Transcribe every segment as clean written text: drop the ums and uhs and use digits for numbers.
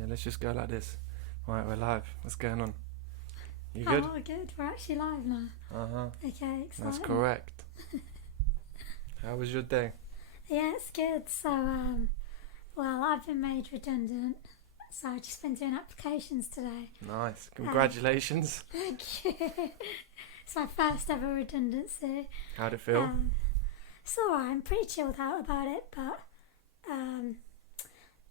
Yeah, let's just go like this. Alright, we're live. What's going on? You good? Oh, we're good. We're actually live now. Okay, exciting. That's correct. How was your day? Yeah, it's good. So, well, I've been made redundant, so I've just been doing applications today. Nice. Congratulations. Thank you. It's my first ever redundancy. How'd it feel? It's alright. I'm pretty chilled out about it, but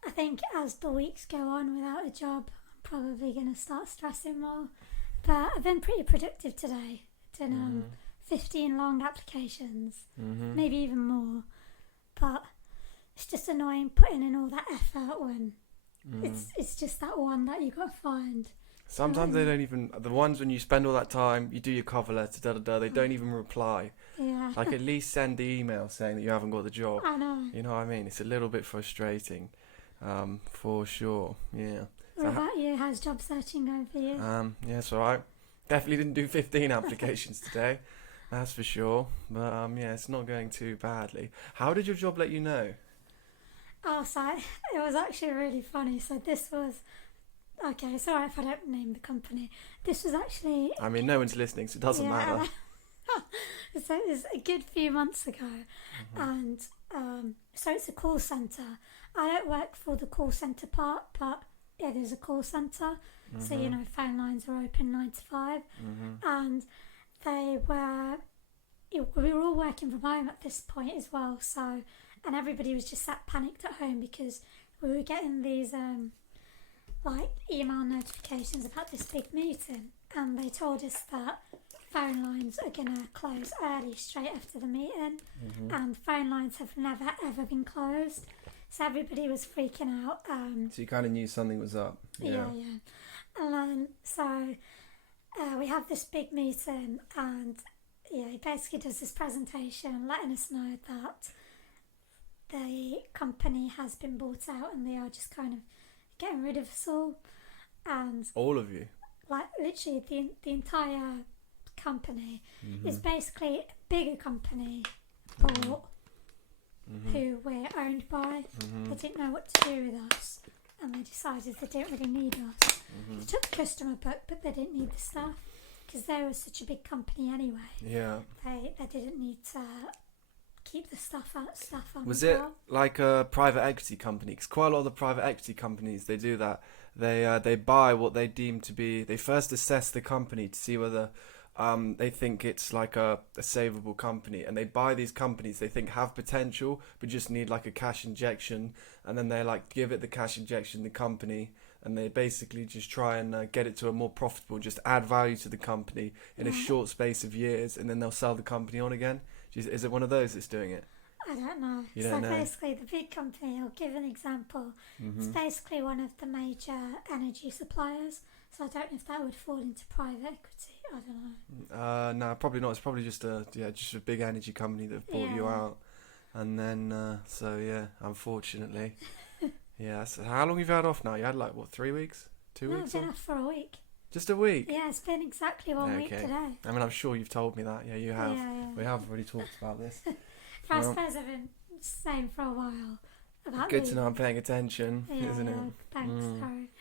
I think as the weeks go on without a job, I'm probably going to start stressing more. But I've been pretty productive today. Done 15 long applications, maybe even more. But it's just annoying putting in all that effort when it's just that one that you got to find. Sometimes they don't even, the ones when you spend all that time, you do your cover letter, they don't even reply. Yeah. Like, at least send the email saying that you haven't got the job. I know. You know what I mean? It's a little bit frustrating, for sure. Yeah. What about you? How's job searching going for you? Yeah, it's alright. Definitely didn't do 15 applications today, that's for sure. But yeah, it's not going too badly. How did your job let you know? Oh, so it was actually really funny. So this was, okay, it's alright if I don't name the company. This was actually... I mean, no one's listening, so it doesn't matter. So it was a good few months ago. And so it's a call centre. I don't work for the call centre part, but it is a call centre. So, you know, phone lines are open 9 to 5. And we were all working from home at this point as well. So, and everybody was just sat panicked at home because we were getting these like email notifications about this big meeting, and they told us that phone lines are going to close early straight after the meeting, and phone lines have never ever been closed. So everybody was freaking out. So you kind of knew something was up. Yeah. And then, so we have this big meeting, and he basically does this presentation letting us know that the company has been bought out and they are just kind of getting rid of us all. And all of you? Like, literally the entire company is basically a bigger company bought who we're owned by. They didn't know what to do with us, and they decided they didn't really need us. They took the customer book, but they didn't need the staff because they were such a big company anyway. Yeah. They didn't need to keep the staff on. Was it like a private equity company? Because quite a lot of the private equity companies, they do that. They buy what they deem to be. They first assess the company to see whether they think it's like a savable company, and they buy these companies they think have potential but just need like a cash injection, and then they like give it the cash injection, the company, and they basically just try and get it to a more profitable, just add value to the company in a short space of years, and then they'll sell the company on again. Is it one of those that's doing it? I don't know. You don't know? Basically the big company, I'll give an example. It's basically one of the major energy suppliers. So I don't know if that would fall into private equity. I don't know. No, probably not. It's probably just a big energy company that bought you out, and then unfortunately, yeah. So how long have you had off now? You had like what, 3 weeks, 2 weeks? No, I've been off for a week. Just a week? Yeah, it's been exactly 1 week today. I mean, I'm sure you've told me that. Yeah, you have. Yeah. We have already talked about this. I suppose I've been saying for a while about good to know I'm paying attention, isn't it? Thanks, sorry.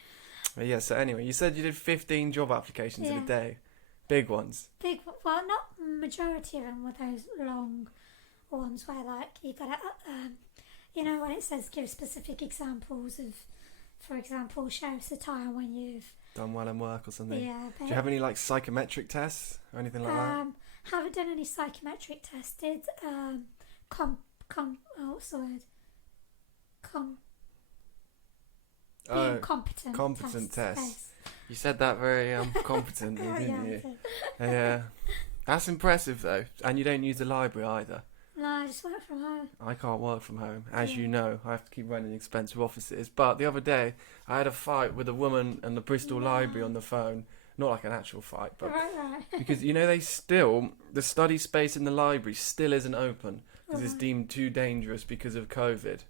But yeah, so anyway, you said you did 15 job applications in a day. Big ones. Well, not majority of them were those long ones where, like, you got to, you know, when it says give specific examples of, for example, show us a time when you've done well in work or something. Yeah. Do you have any, like, psychometric tests or anything like that? Haven't done any psychometric tests. Did, what's the word? Being competent. Competent tests. You said that very competently, didn't you? Yeah. That's impressive, though. And you don't use the library either. No, I just work from home. I can't work from home. As you know, I have to keep running expensive offices. But the other day, I had a fight with a woman in the Bristol library on the phone. Not like an actual fight, but right. Because, you know, the study space in the library still isn't open because it's deemed too dangerous because of COVID.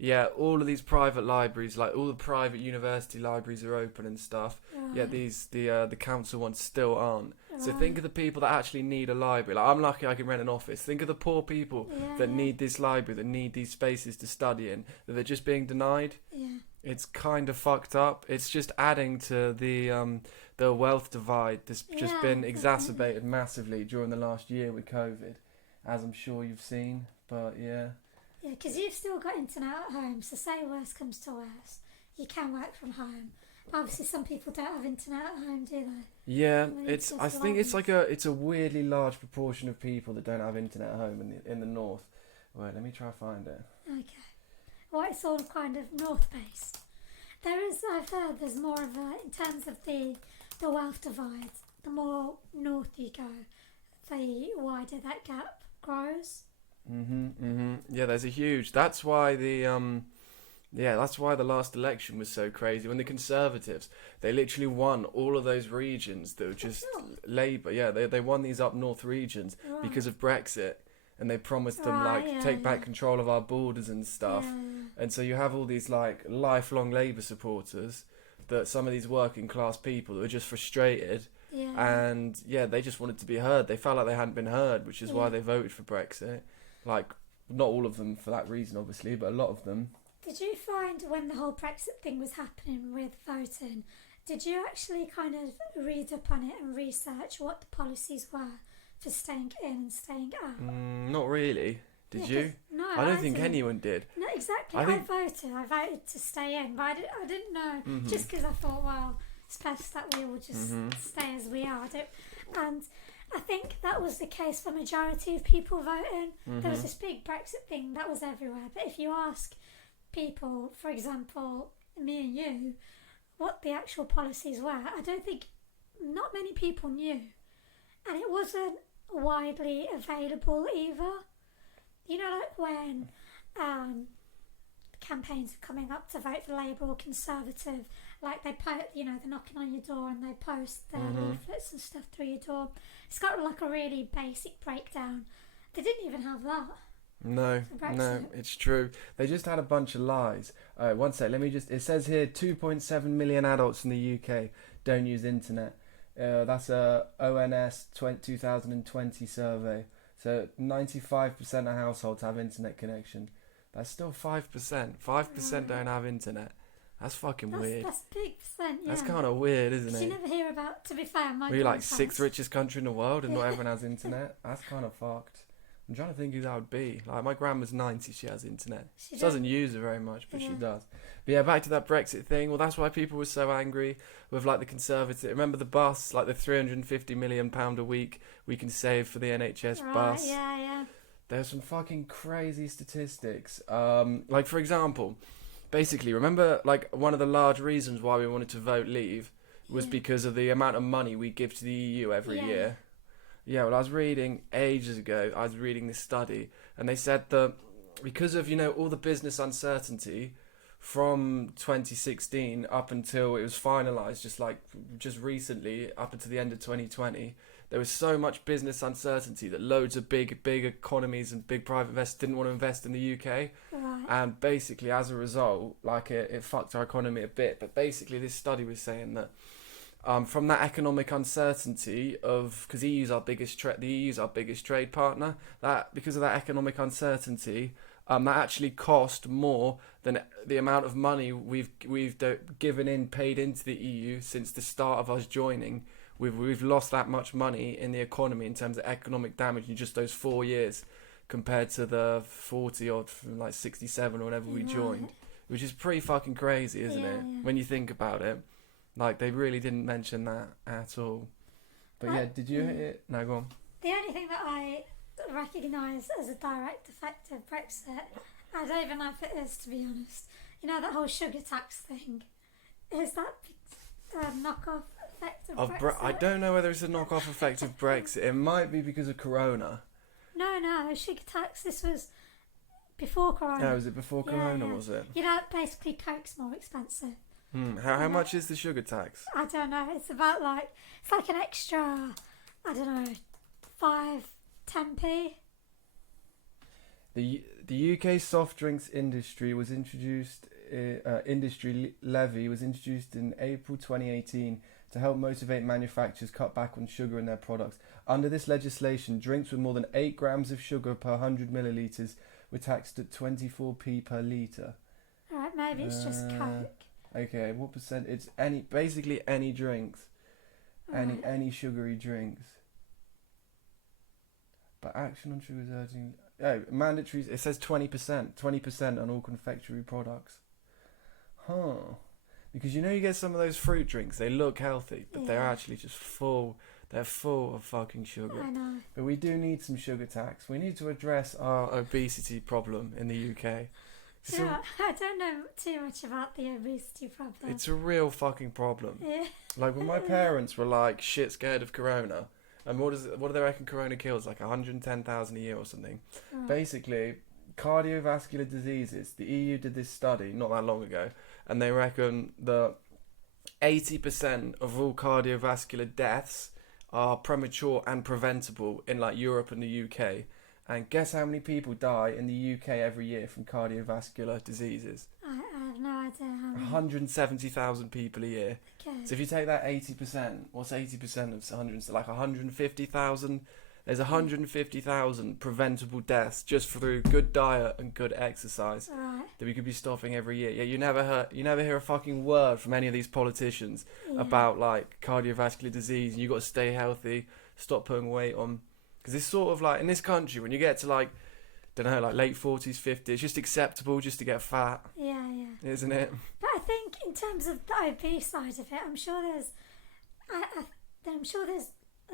Yeah, all of these private libraries, like all the private university libraries are open and stuff. Yet the council ones still aren't. So think of the people that actually need a library. Like, I'm lucky I can rent an office. Think of the poor people that need this library, that need these spaces to study in, that they're just being denied. Yeah. It's kind of fucked up. It's just adding to the wealth divide that's just Yeah, been definitely. exacerbated massively during the last year with COVID, as I'm sure you've seen. But yeah, Yeah, because you've still got internet at home, so say worst comes to worst, you can work from home. But obviously, some people don't have internet at home, do they? yeah. And it's It's I just think it's life. like a weirdly large proportion of people that don't have internet at home in the north. Wait, let me try find it. Okay. Well, it's all kind of north based. There is, I've heard, there's more of a, in terms of the wealth divide, the more north you go, the wider that gap grows. Yeah, there's a huge. That's why that's why the last election was so crazy. When the Conservatives, they literally won all of those regions that were Up just north. Labour. Yeah, they won these up north regions Right. because of Brexit, and they promised them Right, like yeah, take yeah. back control of our borders and stuff. Yeah, And so you have all these like lifelong Labour supporters, that some of these working class people that were just frustrated, yeah, and yeah, they just wanted to be heard. They felt like they hadn't been heard, which is why yeah. they voted for Brexit. Like, not all of them for that reason, obviously, but a lot of them. Did you find when the whole Brexit thing was happening with voting, did you actually kind of read up on it and research what the policies were for staying in and staying out? Not really. Yeah, Did 'cause you? no, I don't I think didn't. anyone did. No, exactly. I I think. voted. I voted to stay in, but I didn't know. Mhm. Just because I thought, well, it's best that we all just Mhm. stay as we are. And I think that was the case for majority of people voting. There was Mhm. this big Brexit thing that was everywhere. But if you ask people, for example, me and you, what the actual policies were, I don't think not many people knew, and it wasn't widely available either. You know, like when campaigns are coming up to vote for Labour or Conservative, like they put, you know, they're knocking on your door and they post their Mhm. leaflets and stuff through your door. It's got like a really basic breakdown. They didn't even have that No, for no, Brexit. it's true. They just had a bunch of lies. One sec, let me just. It says here 2.7 million adults in the UK don't use internet. That's a ONS 2020 survey. So 95% of households have internet connection. That's still 5%. 5% Right. don't have internet. That's fucking That's weird. that's big percent, That's yeah. kind of weird, isn't 'Cause you it? never hear about. To be fair, my We're like sixth grandparents. richest country in the world and not Yeah, everyone has internet. That's kind of fucked. I'm trying to think who that would be. Like my grandma's 90, she has internet. she She doesn't don't. use it very much, but she Yeah. does. But yeah, back to that Brexit thing. Well, that's why people were so angry with like the Conservative. Remember the bus, like the £350 million a week we can save for the NHS Right. bus. Yeah. Yeah. There's some fucking crazy statistics. Like for example, basically, remember like one of the large reasons why we wanted to vote leave was Yeah. because of the amount of money we give to the EU every Yeah. year. Yeah, well, I was reading ages ago. I was reading this study, and they said that because of all the business uncertainty from 2016 up until it was finalized, just recently, up until the end of 2020, there was so much business uncertainty that loads of big economies and big private investors didn't want to invest in the UK, Right. and basically as a result, like it fucked our economy a bit. But basically, this study was saying that from that economic uncertainty of because the EU's our biggest trade partner. That because of that economic uncertainty, that actually cost more than the amount of money we've paid into the EU since the start of us joining. We've lost that much money in the economy in terms of economic damage in just those 4 years, compared to the 40 odd from like 67 or whenever we joined, Right. which is pretty fucking crazy, isn't Yeah. it? Yeah. When you think about it. Like, they really didn't mention that at all. But yeah, did you Yeah. hear it? No, go on. The only thing that I recognise as a direct effect of Brexit, I don't even know if it is, to be honest. You know that whole sugar tax thing. Is that a knockoff effect of Brexit? I don't know whether it's a knockoff effect of Brexit. It might be because of Corona. No, sugar tax. This was before Corona. No, was it before Yeah, Corona, yeah. was it? You know, basically Coke's more expensive. How much is the sugar tax? I don't know. It's about it's like an extra, I don't know, 5-10p. The UK soft drinks industry was introduced. Industry levy was introduced in April 2018 to help motivate manufacturers cut back on sugar in their products. Under this legislation, drinks with more than 8 grams of sugar per 100 millilitres were taxed at 24p per litre. Right, Alright, maybe it's just Coke. Okay, what percent? It's basically any drinks, any sugary drinks. But action on sugars urging. Oh, mandatory. It says 20%. 20% on all confectionery products. Huh. Because you get some of those fruit drinks. They look healthy, but they're actually just full. They're full of fucking sugar. I know. But we do need some sugar tax. We need to address our obesity problem in the UK. Yeah, I don't know too much about the obesity problem. It's a real fucking problem. Yeah. Like when my parents were like shit scared of corona, and what do they reckon corona kills? Like 110,000 a year or something. Right. Basically, cardiovascular diseases. The EU did this study not that long ago, and they reckon that 80% of all cardiovascular deaths are premature and preventable in like Europe and the UK. And guess how many people die in the UK every year from cardiovascular diseases? I have no idea how many. 170,000 people a year. Okay. So if you take that 80%, what's 80% of 100? Like 150,000. There's 150,000 preventable deaths just through good diet and good exercise Right. that we could be stopping every year. Yeah, you never hear a fucking word from any of these politicians about like cardiovascular disease. And you got to stay healthy, stop putting weight on. Because it's sort of like in this country when you get to like, don't know, like late 40s, 50s, it's just acceptable just to get fat. Yeah. Isn't it? But I think in terms of the obese side of it, I'm sure there's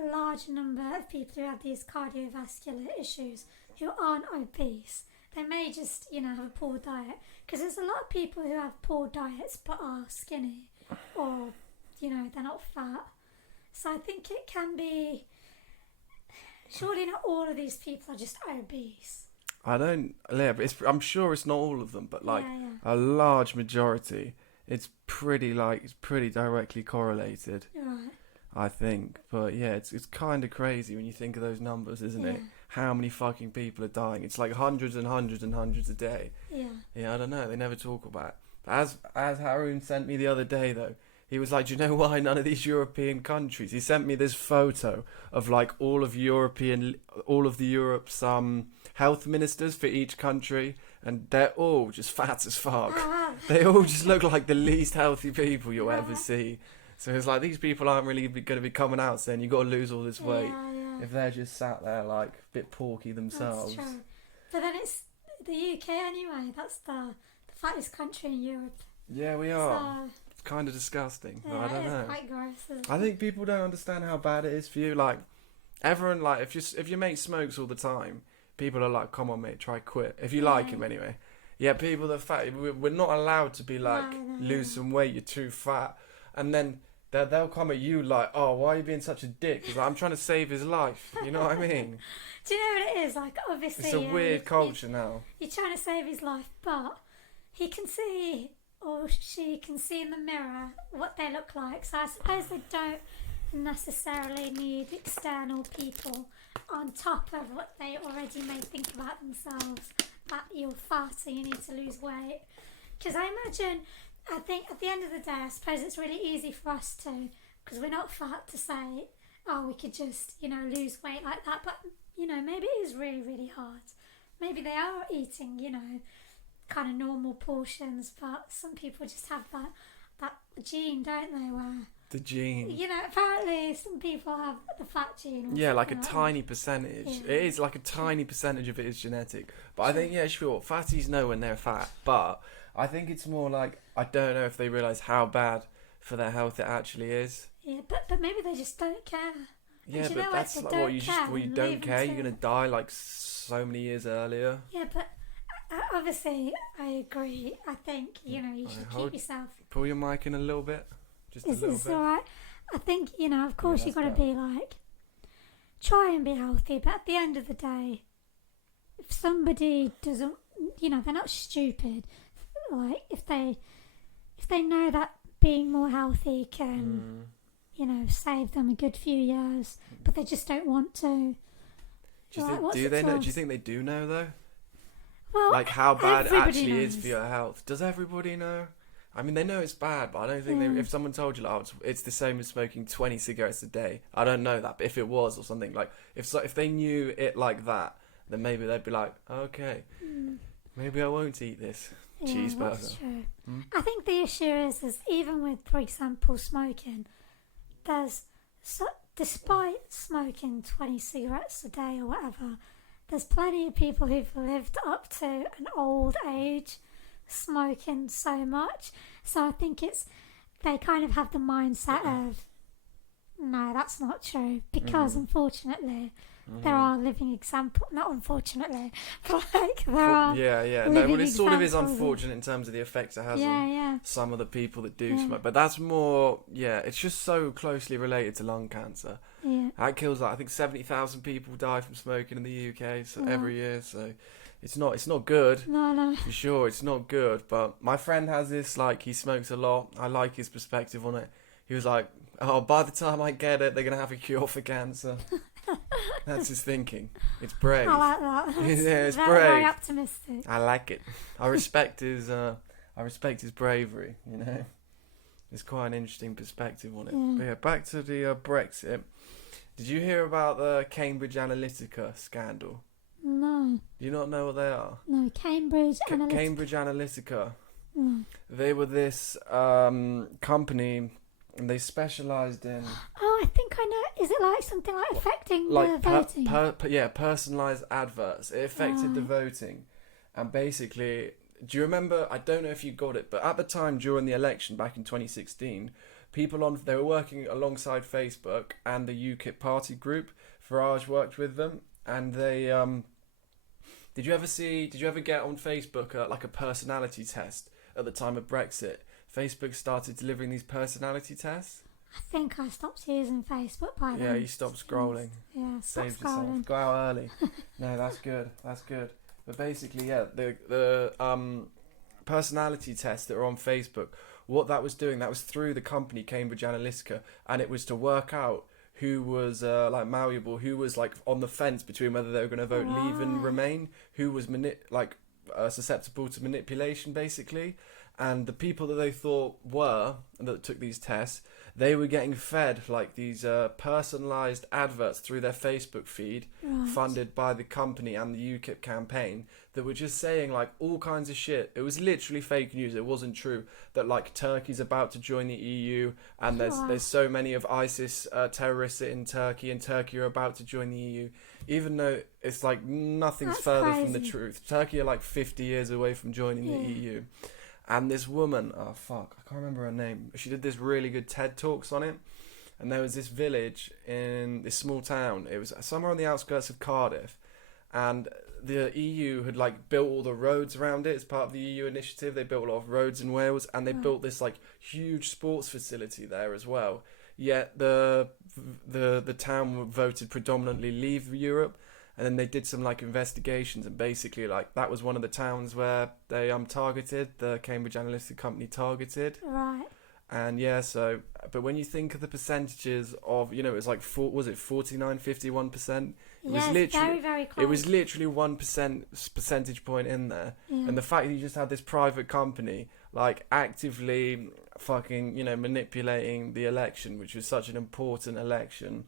a large number of people who have these cardiovascular issues who aren't obese. They may just, have a poor diet. Because there's a lot of people who have poor diets but are skinny or, they're not fat. So I think it can be... Surely not all of these people are just obese. But I'm sure it's not all of them, but like a large majority. It's pretty directly correlated. Right. I think, but yeah, it's kind of crazy when you think of those numbers, isn't it? How many fucking people are dying? It's like hundreds and hundreds and hundreds a day. Yeah, I don't know. They never talk about it. As Haroon sent me the other day though, he was like, do you know why none of these European countries? He sent me this photo of like all of the Europe's health ministers for each country, and they're all just fat as fuck. They all just look like the least healthy people you'll ever see. So it's like these people aren't really going to be coming out saying you've got to lose all this weight if they're just sat there like a bit porky themselves. That's true. But then it's the UK anyway. That's the fattest country in Europe. Yeah, we are. So, it's kind of disgusting. Yeah, I don't know. It's quite gross. I think people don't understand how bad it is for you. Like everyone, like if your mate smokes all the time, people are like, "Come on, mate, try quit." If you like him anyway. Yeah, people that are fat, we're not allowed to be like lose some weight. You're too fat, and then they'll come at you like, "Oh, why are you being such a dick?" Because like, I'm trying to save his life. You know what I mean? Do you know what it is? Like obviously, it's a weird culture now. You're trying to save his life, but he can see or she can see in the mirror what they look like. So I suppose they don't necessarily need external people on top of what they already may think about themselves, that you're fat so you need to lose weight. Because I think at the end of the day, I suppose it's really easy for us to, because we're not fat, to say, oh, we could just, lose weight like that. But, maybe it is really, really hard. Maybe they are eating, kind of normal portions, but some people just have that gene, don't they, where... The gene. Apparently some people have the fat gene. Yeah, like a tiny percentage. Yeah. It is like a tiny percentage of it is genetic. But I think, sure, fatties know when they're fat. But I think it's more like, I don't know if they realise how bad for their health it actually is. Yeah, but maybe they just don't care. Yeah, but that's like what you don't care. You're going to die like so many years earlier. Yeah, but obviously I agree. I think, you should keep yourself... Pull your mic in a little bit. Just a little bit. Alright. I think, of course you've got to be like, try and be healthy, but at the end of the day, if somebody doesn't, they're not stupid. Like, if they know that being more healthy can, save them a good few years, but they just don't want to. Do you think they do know though? Well, like how bad it actually knows. is for your health. Does everybody know? I mean, they know it's bad, but I don't think if someone told you like, it's the same as smoking 20 cigarettes a day. I don't know that, but if it was or something, like if they knew it like that, then maybe they'd be like, okay, maybe I won't eat this. Yeah, cheeseburger. that's true. Hmm? I think the issue is even with, for example, smoking, despite smoking 20 cigarettes a day or whatever, there's plenty of people who've lived up to an old age smoking so much. So I think they kind of have the mindset of, no, that's not true, because unfortunately there are living examples, not unfortunately, but like there are no, but it sort of is examples unfortunate in terms of the effects it has yeah, on yeah, some of the people that do Yeah. smoke, but that's more, it's just so closely related to lung cancer. yeah. That kills, like, I think 70,000 people die from smoking in the UK every year, so it's not good. No. For sure, it's not good, but my friend has this, like, he smokes a lot. I like his perspective on it. He was like, oh, by the time I get it, they're going to have a cure for cancer. That's his thinking. It's brave. I like that. Yeah, it's very, brave. very optimistic. I like it. I respect his bravery, you know. It's quite an interesting perspective on it. Yeah. But yeah, back to the Brexit. Did you hear about the Cambridge Analytica scandal? No, Do you not know what they are? Cambridge Analytica. Cambridge Analytica. No. They were this company, and they specialised in Oh, I think I know. Is it like something like affecting the voting? personalised adverts. It affected the voting, and basically, do you remember? I don't know if you got it, but at the time during the election back in 2016, they were working alongside Facebook and the UKIP party group. Farage worked with them, and they Did you ever get on Facebook like a personality test at the time of Brexit? Facebook started delivering these personality tests. I think I stopped using Facebook by then. Yeah, you stopped scrolling. Yeah, stop Saved scrolling. yourself. Go out early. No, that's good. But basically, yeah, the personality tests that are on Facebook, what that was doing, that was through the company Cambridge Analytica, and it was to work out who was like malleable, who was like on the fence between whether they were going to vote Leave and Remain, who was susceptible to manipulation, basically. And the people that they thought that took these tests, they were getting fed like these personalised adverts through their Facebook feed, funded by the company and the UKIP campaign, that were just saying like all kinds of shit. It was literally fake news. It wasn't true that like Turkey's about to join the EU, and there's so many of ISIS terrorists in Turkey, and Turkey are about to join the EU, even though it's like nothing's further from the truth. Turkey are like 50 years away from joining the EU. And this woman, I can't remember her name. She did this really good TED Talks on it. And there was this village in this small town. It was somewhere on the outskirts of Cardiff. And the EU had like built all the roads around it as part of the EU initiative. They built a lot of roads in Wales, and they built this like huge sports facility there as well. Yet the town voted predominantly Leave Europe. And then they did some like investigations, and basically like that was one of the towns where they targeted, the Cambridge Analytica company targeted. Right. And but when you think of the percentages of, it was like 49, 51%? It was literally very, very close. It was literally 1% percentage point in there. Yeah. And the fact that you just had this private company like actively fucking, manipulating the election, which was such an important election.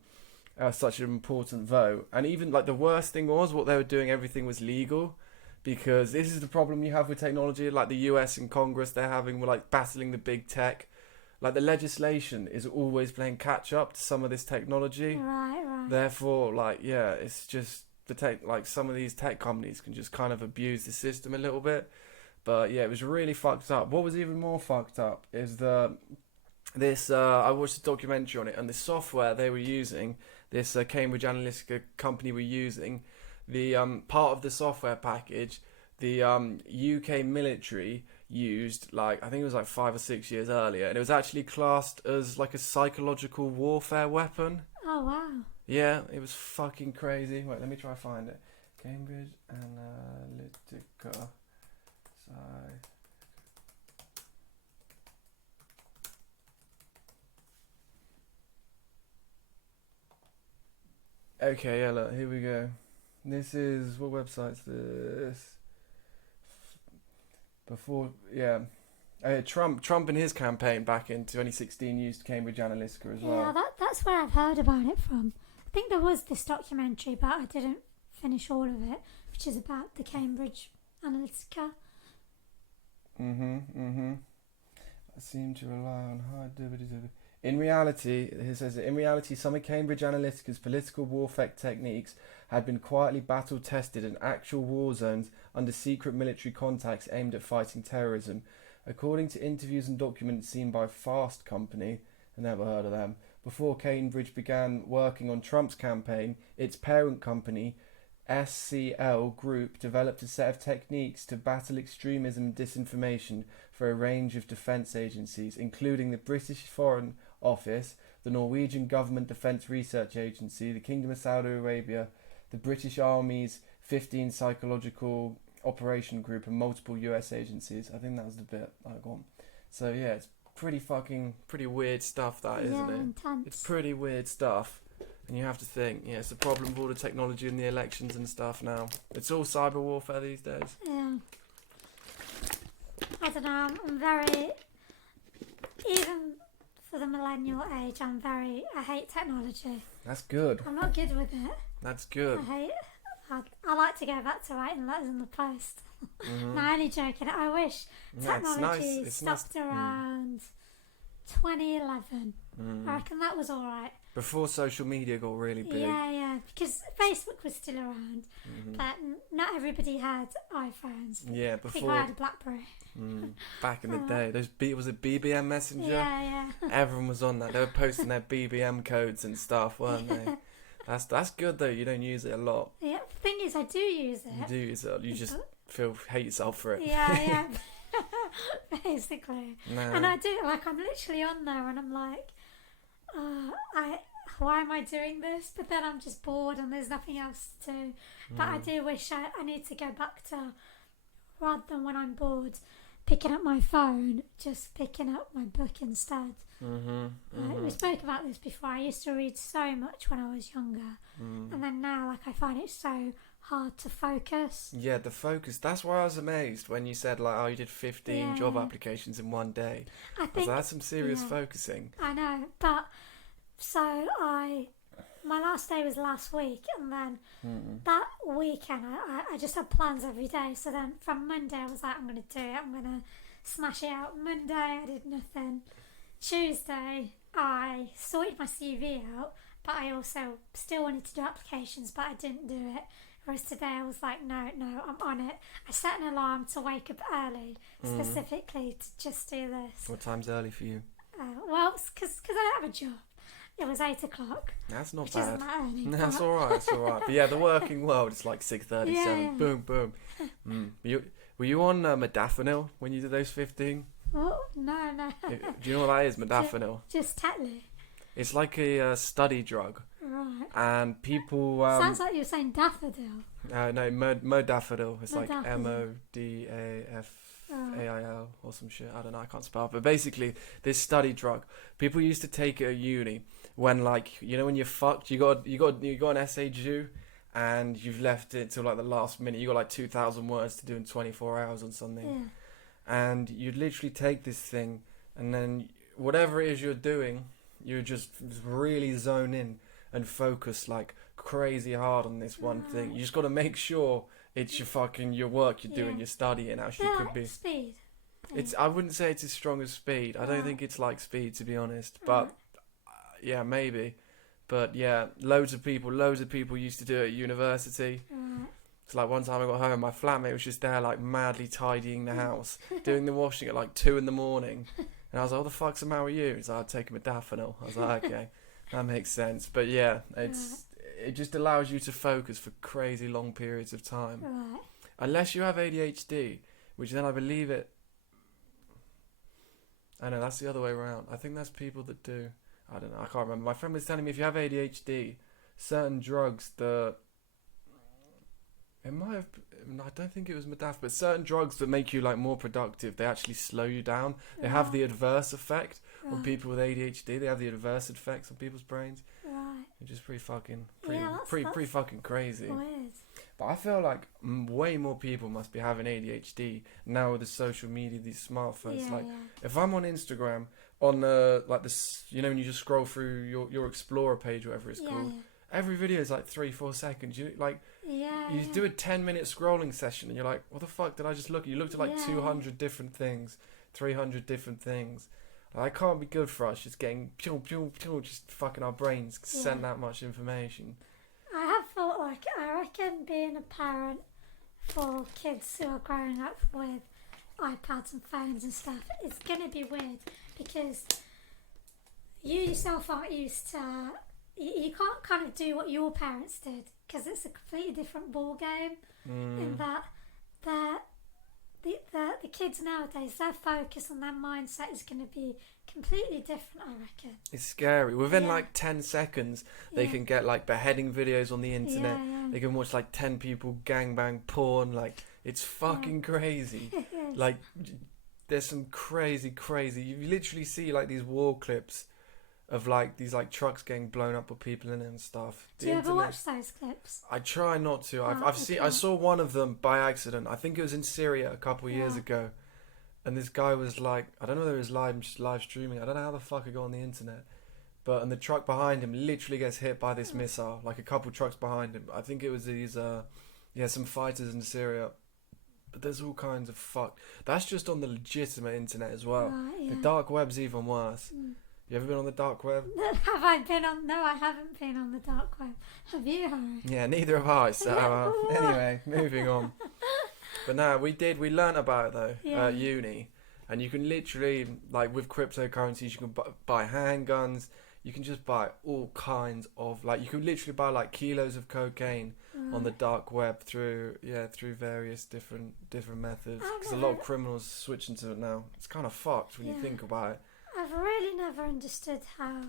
Such an important vote. And even like the worst thing was what they were doing, everything was legal, because this is the problem you have with technology. Like the US and Congress, we're like battling the big tech. Like the legislation is always playing catch up to some of this technology. Right. Therefore, it's just some of these tech companies can just kind of abuse the system a little bit. But yeah, it was really fucked up. What was even more fucked up is I watched a documentary on it, and the software they were using, this Cambridge Analytica company were using, the part of the software package, the UK military used, I think it was 5 or 6 years earlier, and it was actually classed as like a psychological warfare weapon. Oh, wow. Yeah, it was fucking crazy. Wait, let me try to find it. Cambridge Analytica. Okay, yeah, look, here we go. This is, what website's this? Trump in his campaign back in 2016 used Cambridge Analytica as well. Yeah, that's where I've heard about it from. I think there was this documentary, but I didn't finish all of it, which is about the Cambridge Analytica. I seem to rely on hard. In reality, it says, in reality, some of Cambridge Analytica's political warfare techniques had been quietly battle tested in actual war zones under secret military contacts aimed at fighting terrorism. According to interviews and documents seen by Fast Company, I never heard of them, before Cambridge began working on Trump's campaign, its parent company, SCL Group, developed a set of techniques to battle extremism and disinformation for a range of defence agencies, including the British Foreign Office, the Norwegian Government Defence Research Agency, the Kingdom of Saudi Arabia, the British Army's 15 Psychological Operation Group, and multiple US agencies. I think that was the bit I got. So yeah, it's pretty weird stuff, that, isn't it? Intense. It's pretty weird stuff. And you have to think, yeah, it's the problem with all the technology and the elections and stuff now. It's all cyber warfare these days. Yeah. I don't know, I'm very, even for the millennial age, I hate technology. That's good. I'm not good with it. That's good. I like to go back to writing letters in the post. No, only joking. I wish technology stopped around 2011. I reckon that was alright. Before social media got really big. Yeah, because Facebook was still around, but not everybody had iPhones. Yeah, I think I had a BlackBerry. Back in the day, was it BBM Messenger? Yeah. Everyone was on that. They were posting their BBM codes and stuff, weren't they? That's good though. You don't use it a lot. Yeah, the thing is, I do use it. You do use it. You just hate yourself for it. Yeah. Basically. No. And I do, like, I'm literally on there and I'm like, why am I doing this? But then I'm just bored and there's nothing else to do. But I do wish I need to go back to, rather than when I'm bored picking up my phone, just picking up my book instead. We spoke about this before. I used to read so much when I was younger, and then now, like, I find it so hard to focus. Yeah, the focus. That's why I was amazed when you said, like, oh, you did 15 job applications in one day. I think that's some serious focusing. I know, but so my last day was last week, and then that weekend I just had plans every day. So then from Monday I was like, I'm going to do it. I'm going to smash it out. Monday I did nothing. Tuesday I sorted my CV out, but I also still wanted to do applications, but I didn't do it. Whereas today I was like, no, I'm on it. I set an alarm to wake up early, specifically to just do this. What time's early for you? Well, because I don't have a job. It was 8 o'clock. That's not which bad. Isn't that early, That's all right. It's all right. But yeah, the working world, it's like 6:37. Yeah. Boom. Were you on Modafinil when you did those 15? Oh, no. Do you know what that is, Modafinil? Just Tetley. It's like a study drug. Right. And people... Sounds like you're saying daffodil. No, Modafinil. It's like Modafinil. Modafail or some shit. I don't know. I can't spell. But basically, this study drug, people used to take it at uni when, like, you know, when you're fucked, you got an essay due, and you've left it till like the last minute. You got like 2,000 words to do in 24 hours on something. Yeah. And you'd literally take this thing, and then whatever it is you're doing, you just really zone in and focus like crazy hard on this one thing. You just got to make sure it's your work you're doing, your studying. Actually, could be speed. I wouldn't say it's as strong as speed. I don't think it's like speed, to be honest. But yeah, maybe. But yeah, loads of people used to do it at university. It's like one time I got home, my flatmate was just there like madly tidying the house, doing the washing at like 2 a.m. And I was like, what the fuck's the matter with you? He's like, I'd take a modafinil. I was like, okay, that makes sense. But yeah, it just allows you to focus for crazy long periods of time. Right. Unless you have ADHD, which then I believe it... I know, that's the other way around. I think that's people that do... I don't know, I can't remember. My friend was telling me if you have ADHD, certain drugs that... It might have... I don't think it was Modaf, but certain drugs that make you like more productive, they actually slow you down. They have the adverse effect on people with ADHD. They have the adverse effects on people's brains. Right. Which is pretty fucking crazy. Weird. But I feel like way more people must be having ADHD now with the social media, these smartphones. If I'm on Instagram, on like this, you know, when you just scroll through your Explorer page, whatever it's called, Every video is like 3-4 seconds. You like Yeah. you do a 10-minute scrolling session, and you're like, what the fuck did I just look at? You looked at like Yeah. 200 different things, 300 different things. Like, I can't be good for us just getting just fucking our brains send that much information. I have thought, like, I reckon being a parent for kids who are growing up with iPads and phones and stuff, it's going to be weird because you yourself aren't used to, you can't kind of do what your parents did because it's a completely different ball game in that the kids nowadays, their focus and their mindset is going to be completely different, I reckon. It's scary. Within like 10 seconds, they can get like beheading videos on the internet. They can watch like 10 people gangbang porn. Like, it's fucking crazy. Like, there's some crazy. You literally see like these war clips of like these like trucks getting blown up with people in it and stuff. Do you ever watch those clips? I try not to. I saw one of them by accident. I think it was in Syria a couple of years ago. And this guy was like, I don't know whether it was live streaming. I don't know how the fuck it got on the internet. And the truck behind him literally gets hit by this missile. Like a couple trucks behind him. I think it was these, some fighters in Syria. But there's all kinds of fuck. That's just on the legitimate internet as well. The dark web's even worse. You ever been on the dark web? Have I been on? No, I haven't been on the dark web. Have you, Harry? Yeah, neither have I. So anyway, moving on. But no, we learnt about it though at uni, and you can literally, like with cryptocurrencies, you can buy handguns. You can just buy all kinds of, like, you can literally buy like kilos of cocaine on the dark web through various different methods. Because a lot of criminals are switching to it now. It's kind of fucked when you think about it. I've really never understood how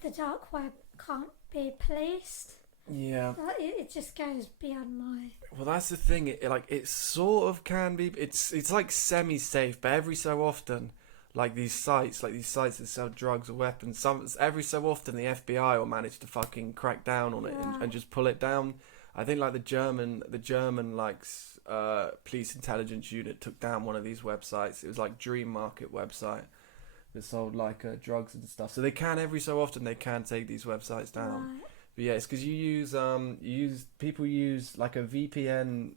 the dark web can't be policed. Yeah. It just goes beyond my... Well, that's the thing. It sort of can be. It's like semi-safe, but every so often, like these sites that sell drugs or weapons, every so often the FBI will manage to fucking crack down on it and just pull it down. I think like the German police intelligence unit took down one of these websites. It was like Dream Market website that sold like drugs and stuff. So they can every so often they can take these websites down. Right. But yeah, it's because people use like a VPN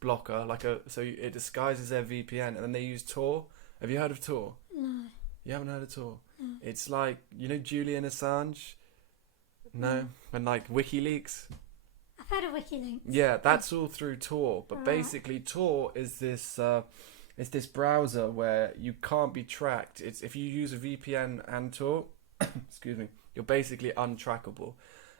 blocker, so it disguises their VPN, and then they use Tor. Have you heard of Tor? No. You haven't heard of Tor? No. It's like, you know Julian Assange? No? And like WikiLeaks? I've heard of WikiLeaks. Yeah, that's all through Tor. But basically Tor is this it's this browser where you can't be tracked. It's if you use a VPN and Tor, excuse me, you're basically untrackable.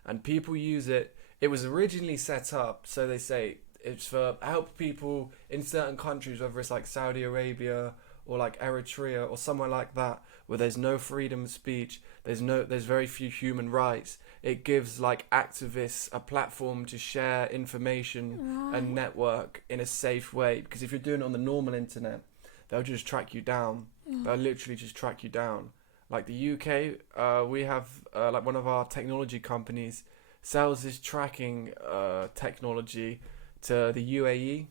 And people use it. It was originally set up, so they say, it's for help people in certain countries, whether it's like Saudi Arabia or like Eritrea or somewhere like that, where there's no freedom of speech, there's very few human rights. It gives like activists a platform to share information and network in a safe way. Because if you're doing it on the normal internet, they'll just track you down. They'll literally just track you down. Like the UK, we have like one of our technology companies sells this tracking technology to the UAE.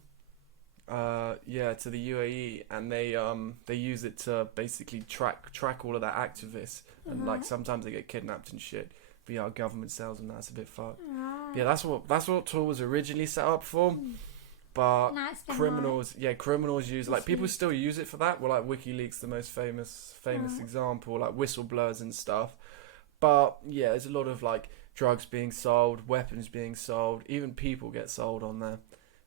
To the UAE, and they use it to basically track all of their activists, and like sometimes they get kidnapped and shit. But yeah, our government sells them. That's a bit fucked. Yeah, that's what Tor was originally set up for. But criminals use, like, people still use it for that. Well, like WikiLeaks, the most famous example, like whistleblowers and stuff. But yeah, there's a lot of like drugs being sold, weapons being sold, even people get sold on there.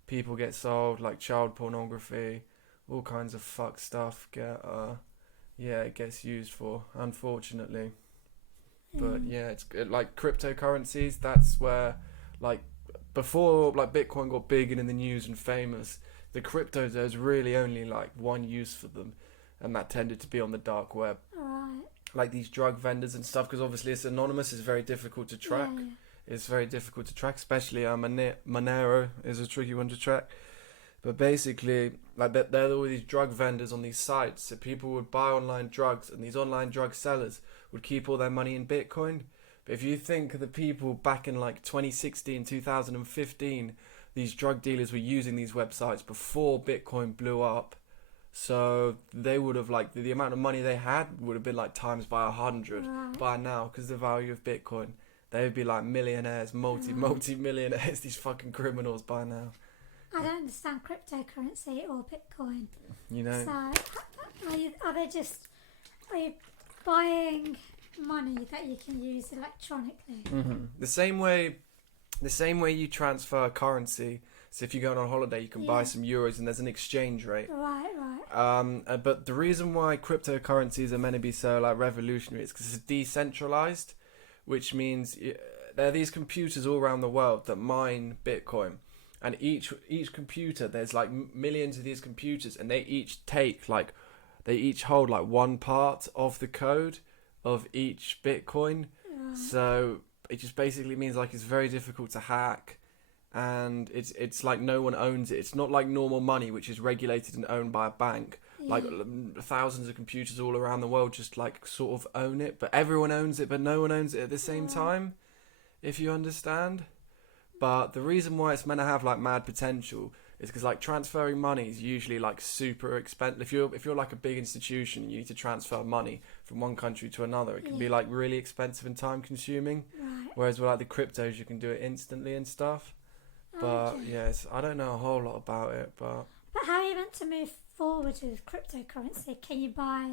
People get sold, like child pornography, all kinds of fuck stuff it gets used for, unfortunately. But yeah, it's like cryptocurrencies. That's where, like, before like Bitcoin got big and in the news and famous, the cryptos, there's really only like one use for them, and that tended to be on the dark web. Right. Like these drug vendors and stuff, because obviously it's anonymous, it's very difficult to track. Yeah. It's very difficult to track, especially Monero is a tricky one to track. But basically, like there are all these drug vendors on these sites, so people would buy online drugs, and these online drug sellers would keep all their money in Bitcoin. But if you think of the people back in like 2016, 2015, these drug dealers were using these websites before Bitcoin blew up. So they would have, like, the amount of money they had would have been like times by 100 by now, because the value of Bitcoin. they would be like millionaires, multi-millionaires, these fucking criminals by now. I don't understand cryptocurrency or Bitcoin. You know? So, are you buying money that you can use electronically? Mm-hmm. The same way you transfer currency. So if you're going on holiday, you can buy some euros and there's an exchange rate. Right. But the reason why cryptocurrencies are meant to be so like revolutionary is because it's decentralized, which means there are these computers all around the world that mine Bitcoin. And each computer, there's like millions of these computers, and they each hold like one part of the code of each Bitcoin. Right. So it just basically means like it's very difficult to hack, and it's like no one owns it. It's not like normal money, which is regulated and owned by a bank. Yeah. Like thousands of computers all around the world just like sort of own it, but everyone owns it, but no one owns it at the same time, if you understand. But the reason why it's meant to have like mad potential is because like transferring money is usually like super expensive. If you're like a big institution and you need to transfer money from one country to another, it can be like really expensive and time consuming. Right. Whereas with like the cryptos, you can do it instantly and stuff. But yes, I don't know a whole lot about it. But how are you meant to move forward with cryptocurrency? Can you buy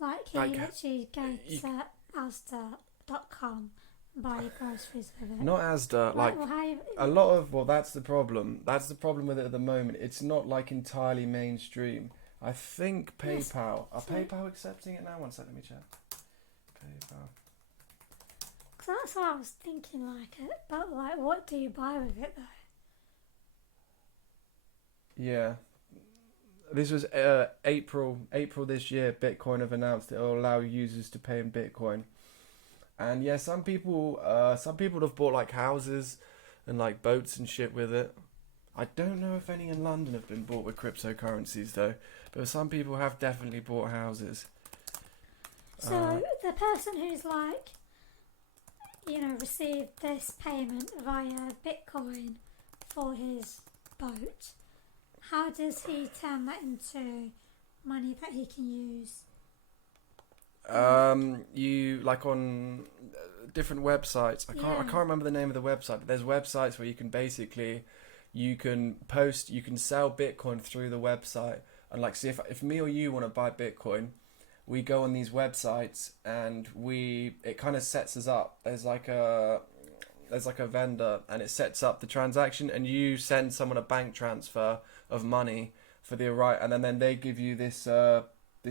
you literally go to Asda.com? Buy your groceries with it. Not Asda, that's the problem. That's the problem with it at the moment. It's not like entirely mainstream. I think PayPal. Are PayPal accepting it now? One second, let me check. PayPal. Cause that's what I was thinking, but what do you buy with it though? Yeah. This was April this year. Bitcoin have announced it will allow users to pay in Bitcoin. And yeah, some people have bought like houses and like boats and shit with it. I don't know if any in London have been bought with cryptocurrencies though, but some people have definitely bought houses. So the person who's received this payment via Bitcoin for his boat, how does he turn that into money that he can use? You like on different websites. I can't remember the name of the website, but there's websites where you can sell Bitcoin through the website. And like, see if me or you want to buy Bitcoin, we go on these websites and it kind of sets us up. There's like a vendor and it sets up the transaction, and you send someone a bank transfer of money for the right, and then they give you this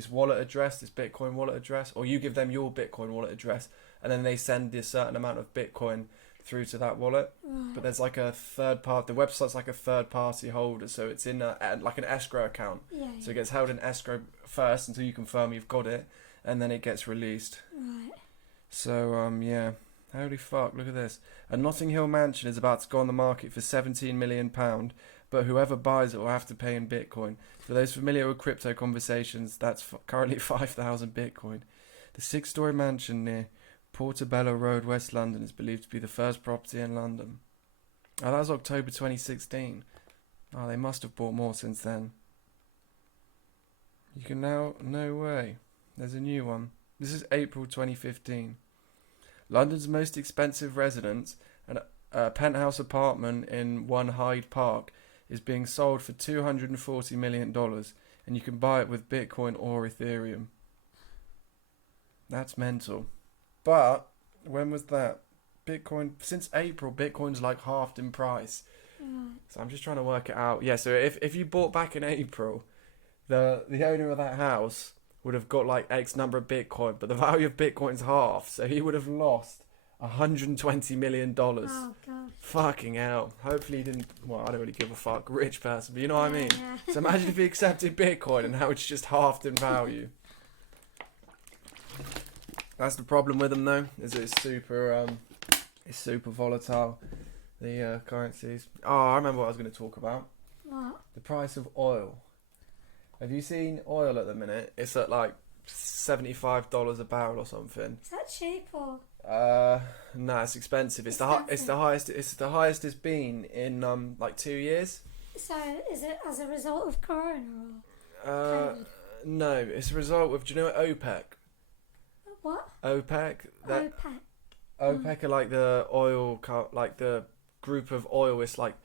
wallet address, this Bitcoin wallet address, or you give them your Bitcoin wallet address, and then they send a certain amount of Bitcoin through to that wallet. Right. But there's like a third party. The website's like a third party holder, so it's in like an escrow account. So it gets held in escrow first until you confirm you've got it, and then it gets released. Right. So holy fuck! Look at this. A Notting Hill mansion is about to go on the market for £17 million, but whoever buys it will have to pay in Bitcoin. For those familiar with crypto conversations, that's currently 5,000 Bitcoin. The 6-story mansion near Portobello Road, West London, is believed to be the first property in London. Oh, that was October 2016. Oh, they must have bought more since then. You can now... No way. There's a new one. This is April 2015. London's most expensive residence, a penthouse apartment in One Hyde Park, is being sold for $240 million, and you can buy it with Bitcoin or Ethereum. That's mental. But when was that? Bitcoin, since April, Bitcoin's like halved in price. Right. So I'm just trying to work it out. Yeah, so if you bought back in April, the owner of that house would have got like X number of Bitcoin, but the value of Bitcoin's half, so he would have lost $120 million. Oh gosh. Fucking hell. Hopefully he didn't... Well, I don't really give a fuck. Rich person, but you know what I mean? Yeah. So imagine if he accepted Bitcoin and how it's just halved in value. That's the problem with them though, is it's super volatile, the currencies. Oh, I remember what I was going to talk about. What? The price of oil. Have you seen oil at the minute? It's at like $75 a barrel or something. Is that cheap or? No, it's expensive. It's the highest it's been in like 2 years. So is it as a result of Corona or? COVID? No, it's a result of. Do you know OPEC? What? OPEC. OPEC. OPEC are like the like the group of oil. It's like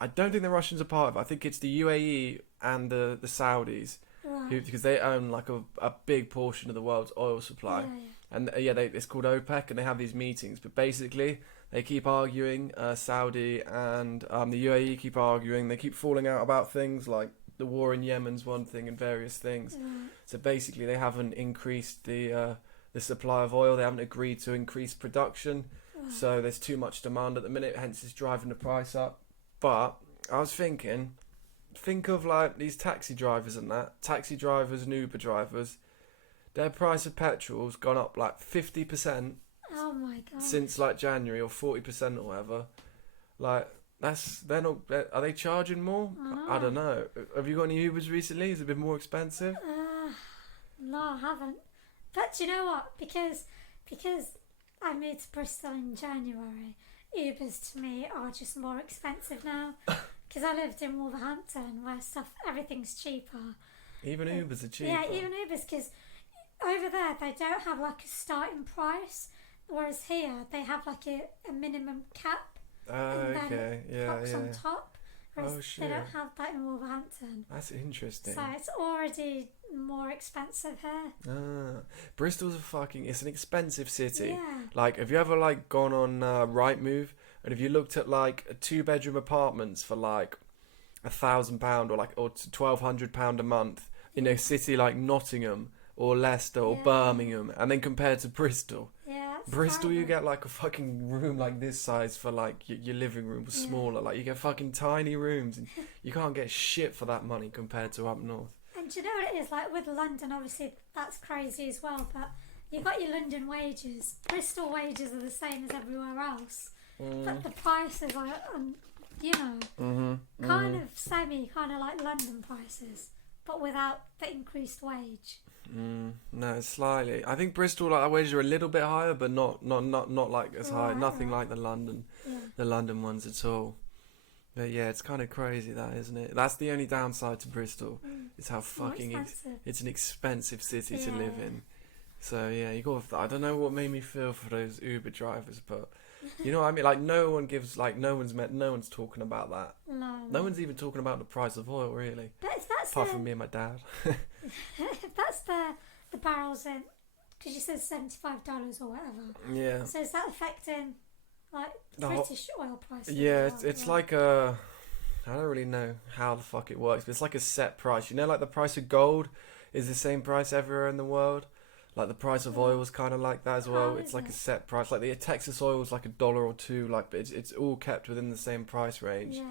I don't think the Russians are part of it. I think it's the UAE and the Saudis, Right. because they own like a big portion of the world's oil supply. Yeah, yeah. And it's called OPEC, and they have these meetings. But basically, they keep arguing. Saudi and the UAE keep arguing. They keep falling out about things like the war in Yemen's one thing and various things. Right. So basically, they haven't increased the supply of oil. They haven't agreed to increase production. Right. So there's too much demand at the minute. Hence, it's driving the price up. But I was thinking, think of like these taxi drivers and that. Taxi drivers and Uber drivers. Their price of petrol's gone up like 50% Oh my god. since like January, or 40% or whatever. Like are they charging more? I don't know. Have you got any Ubers recently? Has it been more expensive? No, I haven't. But do you know what? Because I moved to Bristol in January, Ubers to me are just more expensive now. Because I lived in Wolverhampton, where everything's cheaper. Even Ubers are cheaper. Yeah, even Ubers, because over there they don't have like a starting price, whereas here they have like a minimum cap. And then Okay, it pops on top. Whereas Oh, they shit. don't have that in Wolverhampton. That's interesting. So it's already more expensive here. Bristol's it's an expensive city. Yeah. Like, have you ever like gone on Rightmove, and have you looked at like 2-bedroom apartments for like £1,000 or £1,200 a month in a city like Nottingham or Leicester or Birmingham, and then compared to Bristol? Yeah, that's Bristol, you terrible. get like a fucking room like this size for like your living room was smaller. Like, you get fucking tiny rooms, and you can't get shit for that money compared to up north. And do you know what it is? Like with London, obviously that's crazy as well, but you got your London wages. Bristol wages are the same as everywhere else. But the prices are, kind of like London prices, but without the increased wage. No, slightly. I think Bristol, like, our wages are a little bit higher, but not like as high. Right, Nothing right. like the London ones at all. But yeah, it's kind of crazy, that, isn't it? That's the only downside to Bristol. It's how More fucking expensive. it's an expensive city to Yeah. live in. So yeah, you got. I don't know what made me feel for those Uber drivers, but you know what I mean. Like, no one's talking about that. No one's even talking about the price of oil, really. But if that's Apart from me and my dad. if that's the barrels in, because you said $75 or whatever. Yeah. So is that affecting like The whole- British oil prices? Yeah, as well? it's like a. I don't really know how the fuck it works, but it's like a set price. You know, like the price of gold is the same price everywhere in the world. Like the price of oil is kind of like that as well. Oh, It's is like it? a set price. Like the Texas oil is like $1 or $2. Like, but it's all kept within the same price range. Yeah.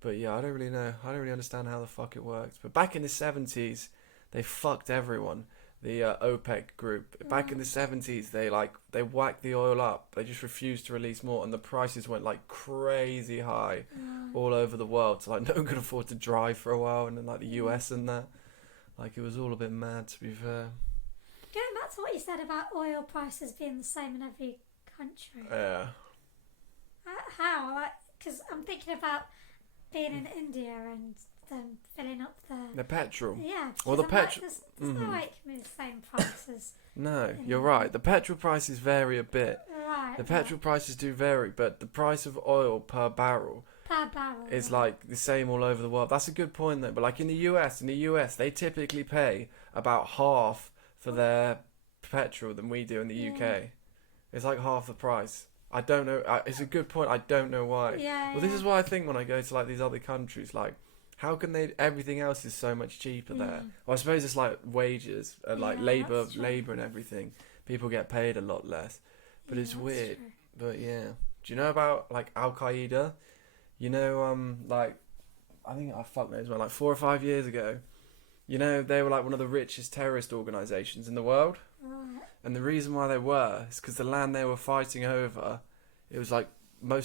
But yeah, I don't really know. I don't really understand how the fuck it works. But back in the 70s, they fucked everyone. The OPEC group. Back in the 70s, they whacked the oil up. They just refused to release more, and the prices went like crazy high all over the world. So like no one could afford to drive for a while, and then like the US and that. Like, it was all a bit mad, to be fair. Going back to what you said about oil prices being the same in every country. Yeah. How? Because I'm thinking about being in India and them filling up The petrol. Yeah. Well, the because I'm like, petrol. There's no way it can be the same prices. No, in you're right. The petrol prices vary a bit. Right. The petrol prices do vary, but the price of oil per barrel per barrel. is right. like the same all over the world. That's a good point, though. But like in the US, they typically pay about half for their petrol than we do in the UK. It's like half the price. I don't know. It's a good point. I don't know why. Yeah. Well, this is what I think when I go to like these other countries. Like, how can everything else is so much cheaper there? Well, I suppose it's like wages and like Yeah, that's true. labor and everything. People get paid a lot less, but it's that's weird. true. But yeah, do you know about like Al Qaeda? You know, like, I think I fuck knows, like 4 or 5 years ago. You know, they were like one of the richest terrorist organisations in the world. Right. And the reason why they were is because the land they were fighting over, it was like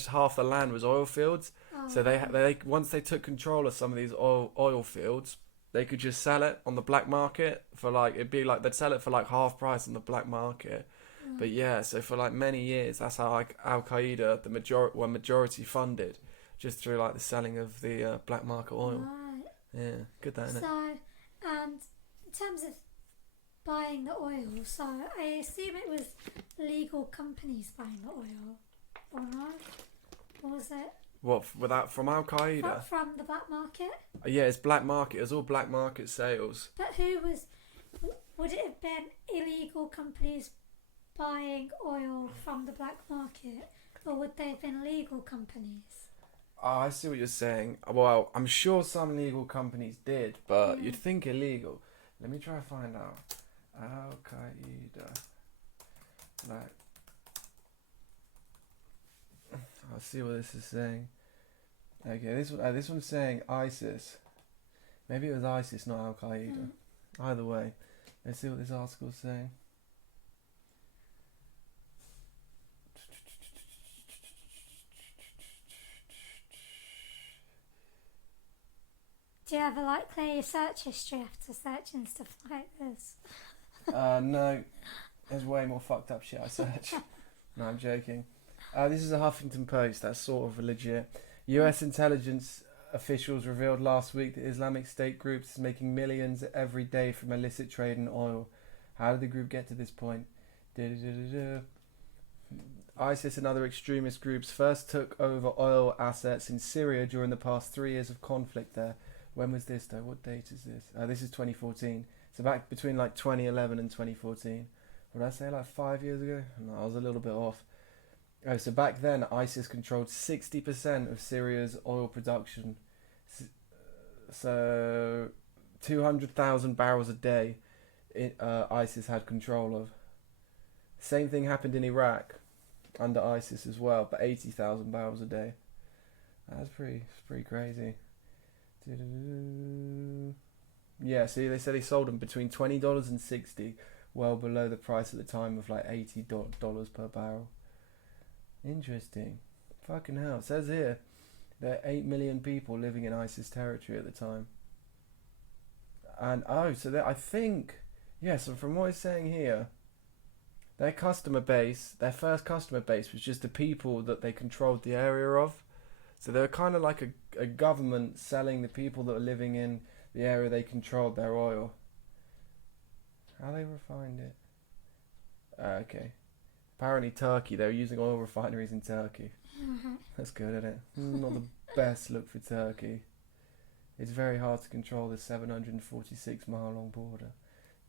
half the land was oil fields. So they once they took control of some of these oil fields, they could just sell it on the black market for like, it'd be like they'd sell it for like half price on the black market. But yeah, so for like many years, that's how like Al Qaeda were majority funded, just through like the selling of the black market oil. Right. Yeah, good that, innit? So, and in terms of buying the oil, so I assume it was legal companies buying the oil, or no? Or was it What, without from Al Qaeda? from the black market? Yeah, it's black market. It was all black market sales. But who was? Would it have been illegal companies buying oil from the black market, or would they have been legal companies? Oh, I see what you're saying. Well, I'm sure some legal companies did, but you'd think illegal. Let me try to find out. Al Qaeda. Like, I'll see what this is saying. Okay, this one's saying ISIS. Maybe it was ISIS, not Al Qaeda. Either way, let's see what this article's saying. Do you ever clear your search history after searching stuff like this? No, there's way more fucked up shit I search. No, I'm joking. This is a Huffington Post. That's sort of legit. U.S. intelligence officials revealed last week that Islamic State groups is making millions every day from illicit trade in oil. How did the group get to this point? ISIS and other extremist groups first took over oil assets in Syria during the past 3 years of conflict there. When was this though? What date is this? This is 2014. So back between 2011 and 2014. What did I say, 5 years ago? No, I was a little bit off. Oh, so back then ISIS controlled 60% of Syria's oil production. So 200,000 barrels a day ISIS had control of. Same thing happened in Iraq under ISIS as well, but 80,000 barrels a day. That's pretty crazy. Yeah, see, they said they sold them between $20 and $60, well below the price at the time of $80 per barrel. Interesting. Fucking hell. It says here there are 8 million people living in ISIS territory at the time. And I think, so from what it's saying here, their first customer base was just the people that they controlled the area of. So they were kind of like a government selling the people that were living in the area they controlled their oil. How they refined it? Okay. Apparently Turkey, they were using oil refineries in Turkey. That's good, isn't it? Not the best look for Turkey. It's very hard to control the 746-mile long border.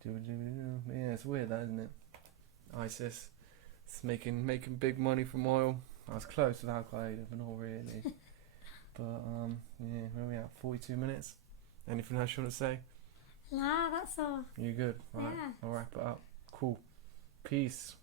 Yeah, it's weird that, isn't it? ISIS. It's making big money from oil. I was close with Al Qaeda, but not really. But where are we at? 42 minutes. Anything else you want to say? Nah, that's all. You good? All right. Yeah. I'll wrap it up. Cool. Peace.